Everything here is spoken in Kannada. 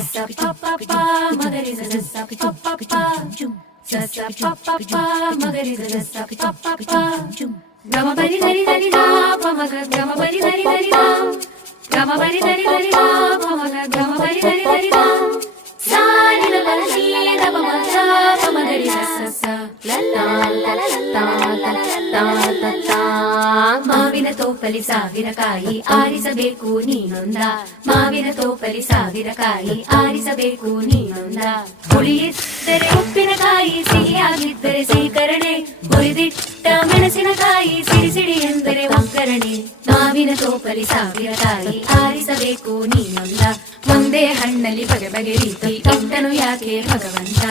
sa pa pa pa magari sa sa pa pa pa sa sa pa pa pa magari sa sa pa pa pa gama bari dari dari da pa maga gama bari dari dari da gama bari dari dari da pa maga gama bari dari dari da sa ni la la ni da pa maga pa magari sa sa la la la la la la la la ಮಾವಿನ ತೋಪಲಿ ಸಾವಿರ ಕಾಯಿ ಆರಿಸಬೇಕು ನೀನೊಂದ ಮಾವಿನ ತೋಪಲಿ ಸಾವಿರ ಕಾಯಿ ಆರಿಸಬೇಕು ನೀನೊಂದ ಹುಳಿಯಿದ್ದರೆ ಉಪ್ಪಿನಕಾಯಿ ಸಿಹಿಯಾಗಿದ್ದರೆ ಸೀಕರಣೆ ಹುರಿದಿಟ್ಟ ಮೆಣಸಿನಕಾಯಿ ಸಿಡಿ ಸಿಡಿ ಎಂದರೆ ಒಗ್ಗರಣೆ ಮಾವಿನ ತೋಪಲಿ ಸಾವಿರ ಕಾಯಿ ಆರಿಸಬೇಕು ನೀನೊಂದ ಒಂದೇ ಹಣ್ಣಲ್ಲಿ ಬಗೆ ಬಗೆ ರೀತಿ ಇಟ್ಟನು ಯಾಕೆ ಭಗವಂತ